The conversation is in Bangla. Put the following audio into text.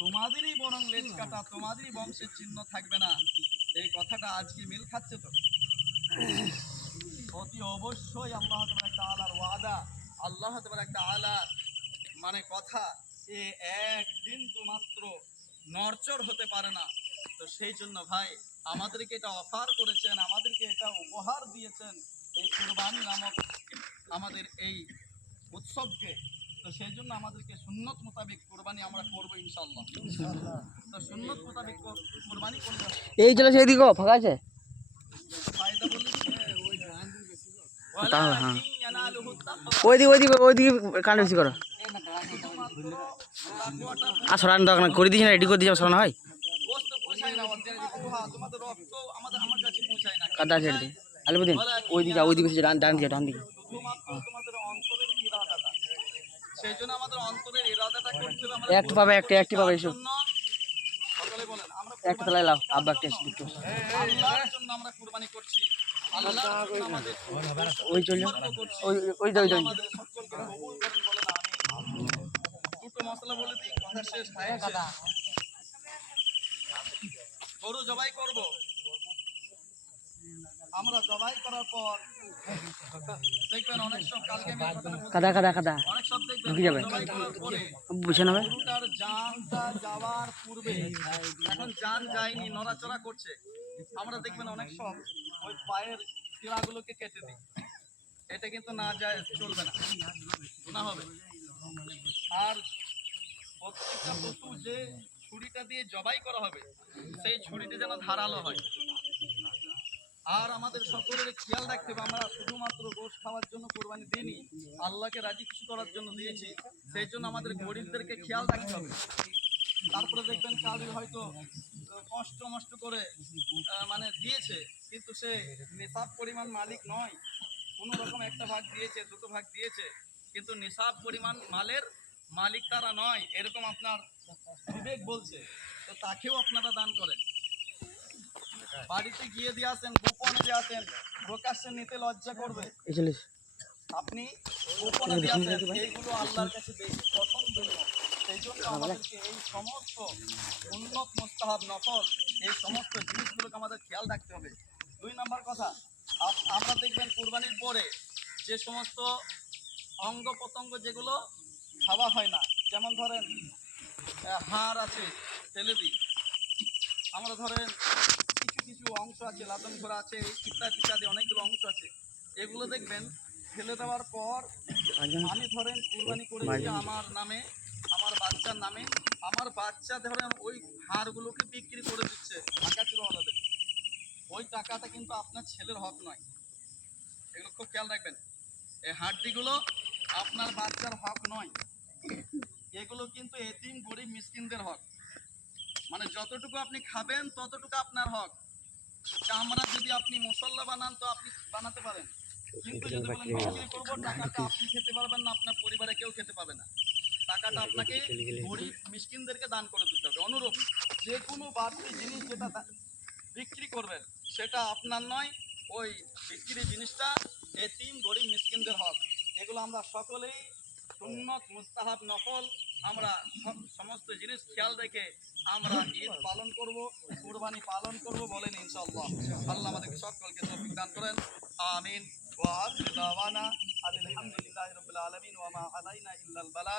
তোমাদেরই বরং লেজ কাটা, তোমাদেরই বংশের চিহ্ন থাকবে না। এই কথাটা আজকে মিল খাচ্ছে তো? অতি অবশ্যই আল্লাহ তোমার একটা আলার ওয়াদা, আল্লাহ তোমার একটা আলার মানে কথা, এ একদিন বিন্দু মাত্র নরচর হতে পারে না। তো সেই জন্য ভাই, আমাদেরকে এটা অফার করেছেন, আমাদেরকে এটা উপহার দিয়েছেন এই কুরবানি নামক আমাদের এই উৎসবকে। তো সেই জন্য আমাদেরকে সুন্নত মোতাবেক কোরবানি আমরা করব ইনশাল্লাহ তো সুন্নত মোতাবেক কোরবানি করব এই চলে সেই দিকে ফাঁকা আছে? হ্যাঁ। ওয়ালাকিন ইয়ানালুহু তাকওয়া। ওই দিকে ওই দিকে ওই দিকে কান বেশি করো সরান করে দিয়েছি না রেডি করে সরানো হয়? বস্তু পৌঁছায় না ওদের উহা, তোমাদের রক্ত আমাদের আমার কাছে পৌঁছায় না। কাদা ছেড়ে দিই? আলিপুদ্দিন ওই দিকে যা, ওই দিকে যা, ডান ডান দিকে ডান দিকে শুধুমাত্র তোমাদের অন্তরের ইরাদাটা সেই জন্য আমাদের অন্তরের ইরাদাটা করতে হবে আমরা একটু পাবে একটা একটি পাবে এসব সকলে বলেন আমরা একটা তলায় লাও আব্বা একটা এসে দেখতে আল্লাহর জন্য আমরা কুরবানি করছি। ওই ওই ওই ওই দুটো মশলা বলে দিই শেষ। গরু জবাই করব। আমরা জবাই করার পর দেখবেন অনেক সব কালকে কাদা কাদা কাদা। অনেক সব দেখবেন ঢুকে যাবে। বুঝে নেবে? গরুটার জানটা যাওয়ার পূর্বে এখন জান যায়নি নড়াচড়া করছে। আমরা দেখবেন অনেক সব ওই পায়ের শিরাগুলোকে কেটে দিই। এটা কিন্তু না যায় চলবে না। গুনাহ হবে। আর প্রত্যেকটা পশু যে ছুরিটা দিয়ে জবাই করা হবে সেই ছুরিটা যেন ধারালো হয়। আর আমাদের সকলের খেয়াল রাখতে হবে, আমরা শুধুমাত্র গোশ খাওয়ার জন্য কোরবানি দিইনি, আল্লাহকে রাজি খুশি করার জন্য দিয়েছি, সেই জন্য আমাদের গরিবদেরকে খেয়াল রাখতে হবে। তারপরে দেখবেন কাউরি হয়তো কষ্ট মষ্ট করে মানে দিয়েছে, কিন্তু সে নিসাব পরিমাণ মালিক নয়। কোনো রকম একটা ভাগ দিয়েছে, দুটো ভাগ দিয়েছে, কিন্তু নিসাব পরিমাণ মালের মালিক তারা নয়, এরকম আপনার বিবেক বলছে। তো তাকেও আপনারা দান করেন। বাড়িতে গিয়ে দিয়ে আসেন গোপনে দিয়ে আসেন প্রকাশ্যে নিতে লজ্জা করবে। আপনি গোপনে দিয়ে আসেন এইগুলো আল্লাহর কাছে বেশি পছন্দনীয় সেই জন্য আমাদেরকে এই সমস্ত উন্নত মোস্তাহাব নফল এই সমস্ত জিনিসগুলোকে আমাদের খেয়াল রাখতে হবে। দুই নম্বর কথা আমরা দেখবেন কুরবানির পরে যে সমস্ত অঙ্গ প্রত্যঙ্গ যেগুলো খাওয়া হয় না যেমন ধরেন হাড় আছে দিই আমরা ধরেন কিছু অংশ আছে লাদন ঘোরা আছে ইত্যাদি ইত্যাদি অনেকগুলো অংশ আছে। এগুলো দেখবেন ফেলে দেওয়ার পর আমি ধরেন কুরবানি করেছি আমার নামে আমার বাচ্চার নামে আমার বাচ্চা ধরেন ওই হাড়গুলোকে বিক্রি করে দিচ্ছে ঢাকা চুরওয়ালাদের। ওই টাকাটা কিন্তু আপনার ছেলের হক নয়। এগুলো খুব খেয়াল রাখবেন। এই হাড্ডিগুলো আপনার বাচ্চার হক নয়। এগুলো কিন্তু এতিম গরিব মিসকিনদের হক। মানে যতটুকু আপনি খাবেন ততটুকু আপনার হক। চামড়া যদি আপনি মশলা বানান তো আপনি বানাতে পারেন। কিন্তু যদি বলেন বিক্রি করব? টাকাটা আপনি খেতে পারবেন না আপনার পরিবারে কেউ খেতে পাবে না। টাকাটা আপনাকে গরিব মিসকিনদেরকে দান করে দিতে হবে। অনুরূপ যে কোনো বাড়তি জিনিস যেটা বিক্রি করবেন সেটা আপনার নয় ওই বিক্রি জিনিসটা এতিম গরিব মিসকিনদের হক এগুলো আমরা সকলেই সুন্নত, মুস্তাহাব, নকল, আমরা সমস্ত জিনিস খেয়াল রেখে আমরা ঈদ পালন করব, কুরবানি পালন করব বলেন ইনশাআল্লাহ। আল্লাহ আমাদেরকে সকলকে তৌফিক দান করেন। আমিন। ওয়া আখির দাওয়ানা আলহামদুলিল্লাহি রাব্বিল আলামিন। ওয়া মা আলাইনা ইল্লাল বালাগ